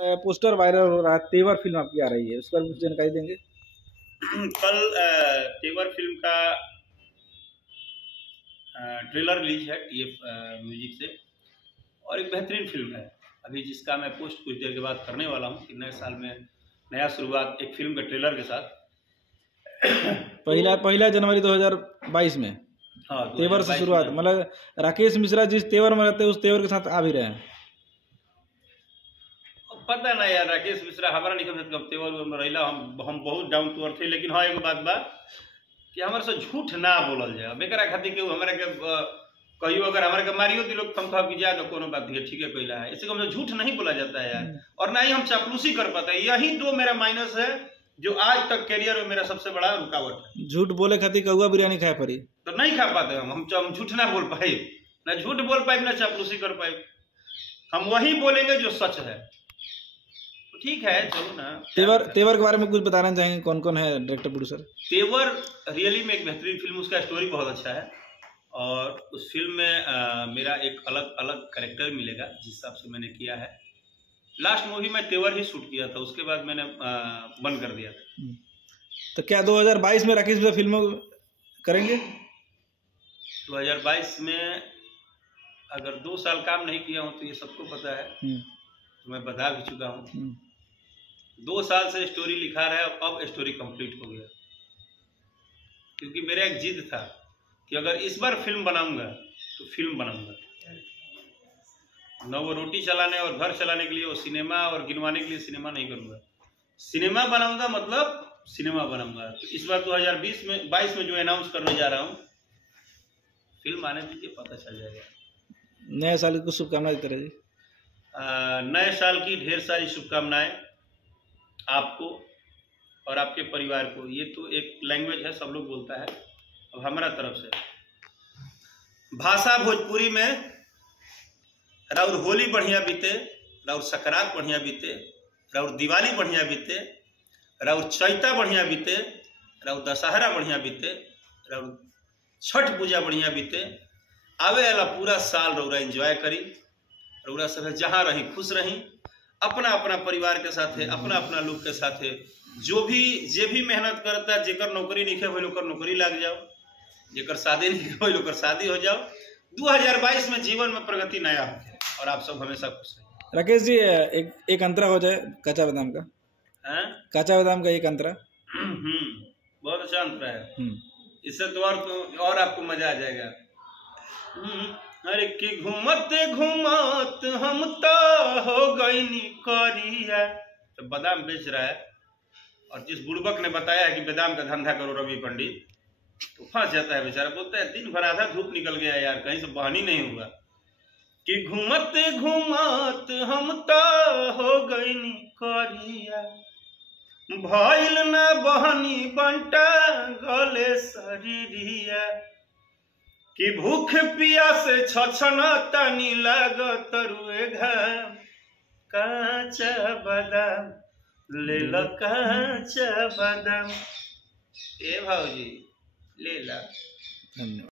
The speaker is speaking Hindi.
पोस्टर वायरल हो रहा है, तेवर फिल्म आपकी आ रही है, उस पर कुछ जानकारी देंगे? कल तेवर फिल्म का ट्रेलर रिलीज है TF म्यूजिक से, और एक बेहतरीन फिल्म है अभी, जिसका मैं पोस्ट कुछ देर के बाद करने वाला हूँ कि नए साल में नया शुरुआत एक फिल्म के ट्रेलर के साथ। पहला जनवरी 2022 में हाँ, तेवर से शुरुआत, मतलब राकेश मिश्रा जिस तेवर में रहते हैं उस तेवर के साथ आ भी रहे हैं। पता नहीं यार, राकेश मिश्रा हमारा नहीं समझते कब तेवर में रहिला, हम बहुत डाउन टू अर्थ थे। लेकिन हाँ, एगो बात बा कि हमारे से झूठ ना बोलल जाए। बेकरा खातिर के हमारे के कहियो अगर हमारे के मारियो तो लोग कम की जाए तो कोनो बात नहीं, ठीक है कहला है, इससे हमसे झूठ नहीं बोला जाता है यार, और ना ही हम चापलूसी कर पाते हैं। यही दो मेरा माइनस है जो आज तक करियर में मेरा सबसे बड़ा रुकावट है। झूठ बोले खातिर कौआ बिरयानी खाए पड़ी तो नहीं खा पाते हम झूठ ना बोल पाए, ना झूठ बोल पाए, ना चापलूसी कर पाए। हम वही बोलेंगे जो सच है। तो ठीक है, चलो ना। तेवर के बारे में कुछ बताना चाहेंगे? कौन कौन है डायरेक्टर प्रोड्यूसर? तेवर रियली में एक बेहतरीन फिल्म, उसका स्टोरी बहुत अच्छा है, और उस फिल्म में मेरा एक अलग कैरेक्टर मिलेगा जिस हिसाब से मैंने किया है। लास्ट मूवी में तेवर ही शूट किया था, उसके बाद मैंने बंद कर दिया था। तो क्या 2022 में राकेश मिश्रा फिल्म करेंगे? 2022 में अगर 2 साल काम नहीं किया हूँ तो ये सबको पता है, तो मैं बता भी चुका हूँ। 2 साल से स्टोरी लिखा रहा है, अब स्टोरी कंप्लीट हो गया, क्योंकि मेरा एक जिद था कि अगर इस बार फिल्म बनाऊंगा तो फिल्म बनाऊंगा, न वो रोटी चलाने और घर चलाने के लिए वो सिनेमा और गिनवाने के लिए सिनेमा नहीं करूंगा। सिनेमा बनाऊंगा मतलब सिनेमा बनाऊंगा। तो इस बार 2022 में जो अनाउंस करने जा रहा हूँ, फिल्म आने दीजिए, पता चल जाएगा। नए साल की शुभकामनाएं देते रहिए। नए साल की ढेर सारी शुभकामनाएं आपको और आपके परिवार को। ये तो एक लैंग्वेज है, सब लोग बोलता है। अब हमारा तरफ से भाषा भोजपुरी में राउर होली बढ़िया बीते, राउर सकरात बढ़िया बीते, राउर दिवाली बढ़िया बीते, राउर चैता बढ़िया बीते, राउर दशहरा बढ़िया बीते, राउर छठ पूजा बढ़िया बीते। आवे वाला पूरा साल रौरा एंजॉय करी, रौरा सब जहाँ रही खुश रही, अपना अपना परिवार के साथ, अपना अपना लोग के साथ। जो भी मेहनत करता है, जेकर नौकरी नहीं है लोग नौकरी लग जाओ, जेकर शादी नहीं है लोग शादी हो जाओ। 2022 में जीवन में प्रगति नया हो और आप सब हमेशा खुश रहे। राकेश जी, एक अंतरा हो जाए कच्चा बादाम का। कच्चा बादाम का एक अंतरा। बहुत अच्छा अंतरा है, इससे तो और आपको मजा आ जाएगा। अरे कि घूमते घूमत हम तो हो गई करिया। तो बादाम बेच रहा है, और जिस बुड़बक ने बताया है कि बादाम का धंधा करो रवि पंडित, तो फंस जाता है बेचारा। बोलता है दिन भर आधा धूप निकल गया यार, कहीं से बहानी नहीं हुआ। कि घूमते घूमत हम तो हो गई करिया, भइल न बहनी बंटा गले शरीरिया। कि भूख पियास छछना तनी लागत रुए घाम, काचा बादाम ले लो काचा बादाम। ए भाऊजी ले ला। धन्यवाद।